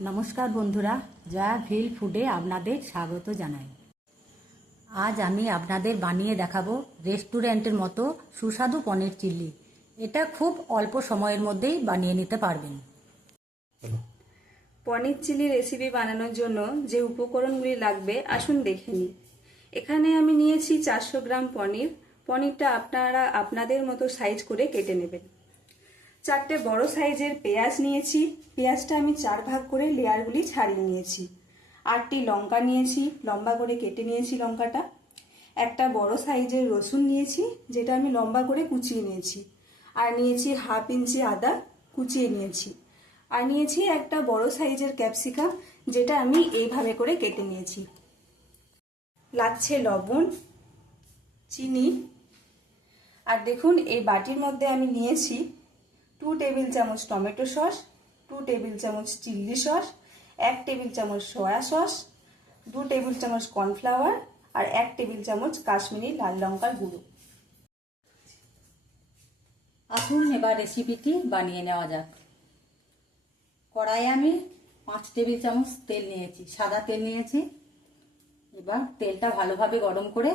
নমস্কার বন্ধুরা, জয়া ভিল ফুডে আপনাদের স্বাগত জানাই। আজ আমি আপনাদের বানিয়ে দেখাবো রেস্টুরেন্টের মতো সুস্বাদু পনির চিল্লি। এটা খুব অল্প সময়ের মধ্যেই বানিয়ে নিতে পারবেন। পনির চিলি রেসিপি বানানোর জন্য যে উপকরণগুলি লাগবে আসুন দেখে নিই। এখানে আমি নিয়েছি 400 গ্রাম পনির। পনিরটা আপনারা আপনাদের মতো সাইজ করে কেটে নেবেন। 4টে বড় সাইজের পেঁয়াজ নিয়েছি। পেঁয়াজটা আমি 4 ভাগ করে লেয়ারগুলি ছাড়িয়ে নিয়েছি। 8টি লঙ্কা নিয়েছি, লম্বা করে কেটে নিয়েছি লঙ্কাটা। একটা বড় সাইজের রসুন নিয়েছি, যেটা আমি লম্বা করে কুচিয়ে নিয়েছি। আর নিয়েছি হাফ ইঞ্চি আদা, কুচিয়ে নিয়েছি। আর নিয়েছি একটা বড় সাইজের ক্যাপসিকাম, যেটা আমি এইভাবে করে কেটে নিয়েছি। লাগছে লবণ, চিনি। আর দেখুন এই বাটির মধ্যে আমি নিয়েছি 2 টেবিল চামচ টমেটো সস, 2 টেবিল চামচ চিলি সস, 1 টেবিল চামচ সয়া সস, 2 টেবিল চামচ কর্নফ্লাওয়ার আর 1 টেবিল চামচ কাশ্মীরি লাল লঙ্কার গুঁড়ো। আসুন এবার রেসিপিটি বানিয়ে নেওয়া যাক। কড়াইয়ে আমি 5 টেবিল চামচ তেল নিয়েছি, সাদা তেল নিয়েছি। এবার তেলটা ভালোভাবে গরম করে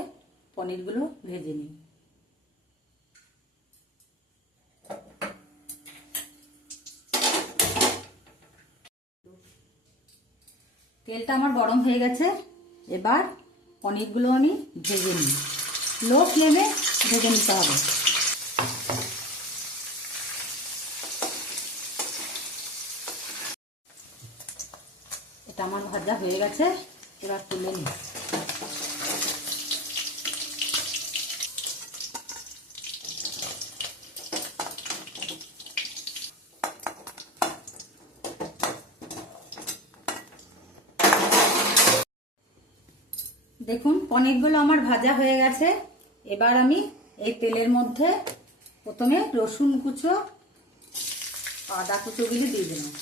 পনিরগুলো ভেজে নিই। তেলটা আমার গরম হয়ে গেছে। এবার পনিরগুলো আমি ভেজে নিই। লো ফ্লেমে ভেজে নিতে হবে। এটা আমার ভাজা হয়ে গেছে, এবার তুলে নিই। দেখুন পনিরগুলো আমার ভাজা হয়ে গেছে। এবার আমি এই তেলের মধ্যে প্রথমে রসুন কুচো, আদা কুচোগুলি দিয়ে দিলাম।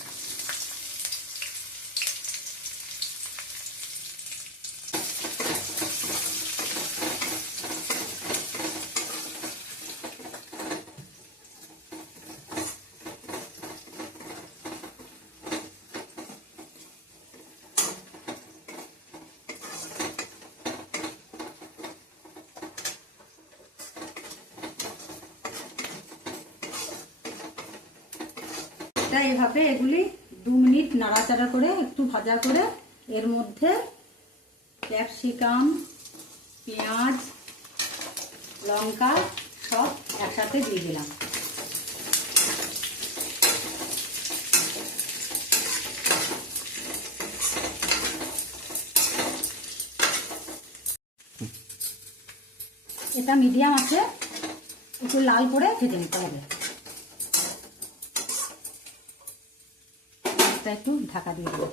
এইভাবে এগুলি 2 মিনিট নাড়াচাড়া করে একটু ভাজা করে এর মধ্যে ক্যাপসিকাম, পেঁয়াজ, লঙ্কা সব একসাথে দিয়ে দিলাম। এটা মিডিয়াম আছে, একটু লাল করে ভেজে নিতে হবে। একটু ঢাকা দিয়ে দেবো।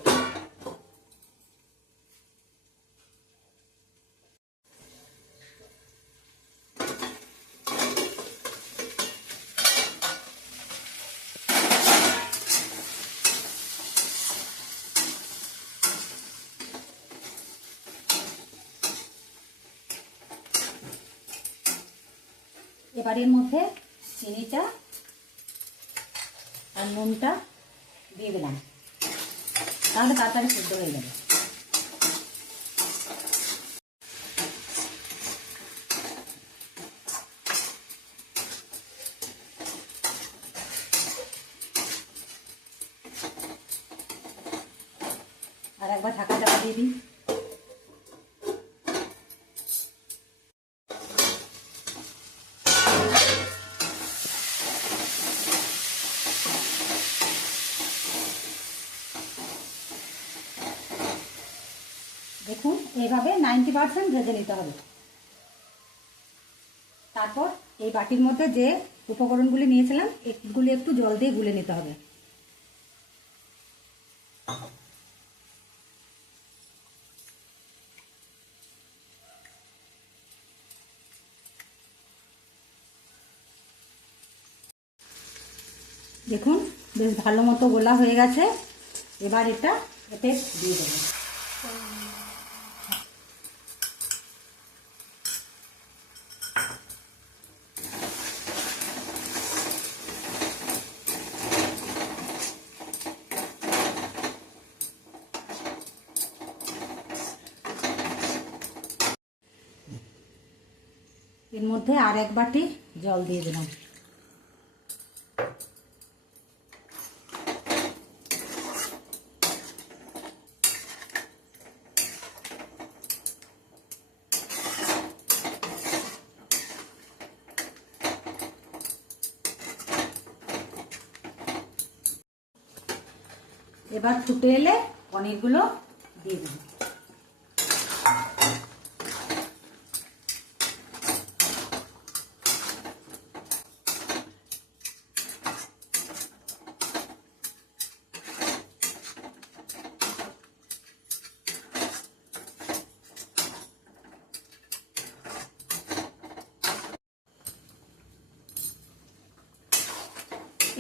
এবার এর মধ্যে চিনিটা আর নুনটা দিয়ে দিলাম, তাহলে তাড়াতাড়ি সিদ্ধ হয়ে যাবে। আর একবার ঢাকা দিয়ে দিই। দেখুন এইভাবে 90% ভেজে নিতে হবে। তারপর এই বাটির মধ্যে যে উপকরণগুলি নিয়েছিলাম এগুলি একটু জল দিয়ে গুলে নিতে হবে। দেখুন বেশ ভালো মতো গোলা হয়ে গেছে। এবার এটা এতে দিয়ে দেবো। এর মধ্যে আর 1 বাটি জল দিয়ে দিলাম। এবার ফুটে এলে পনিরগুলো দিয়ে দেব।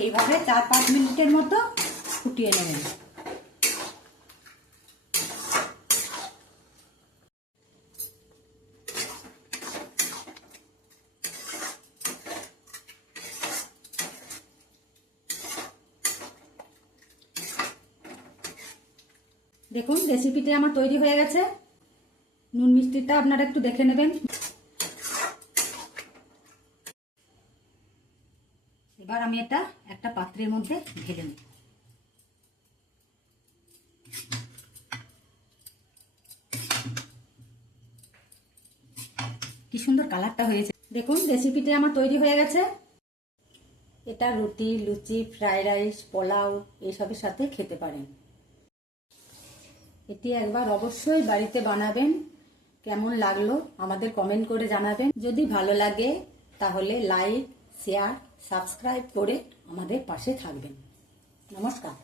এইভাবে 4-5 মিনিটের মতো ফুটিয়ে নেবেন। দেখুন রেসিপিটি আমার তৈরি হয়ে গেছে। নুন মিষ্টিটা আপনারা একটু দেখে নেবেন। এবার আমি এটা একটা পাত্রের মধ্যে ঢেলে নেব। কি সুন্দর কালারটা হয়েছে। দেখুন রেসিপিটি আমার তৈরি হয়ে গেছে। এটা রুটি, লুচি, ফ্রাইড রাইস, পোলাও এসবের সাথে খেতে পারেন। এটি একবার অবশ্যই বাড়িতে বানাবেন। কেমন লাগলো আমাদের কমেন্ট করে জানাবেন। যদি ভালো লাগে তাহলে লাইক, শেয়ার, সাবস্ক্রাইব করে আমাদের পাশে থাকবেন। নমস্কার।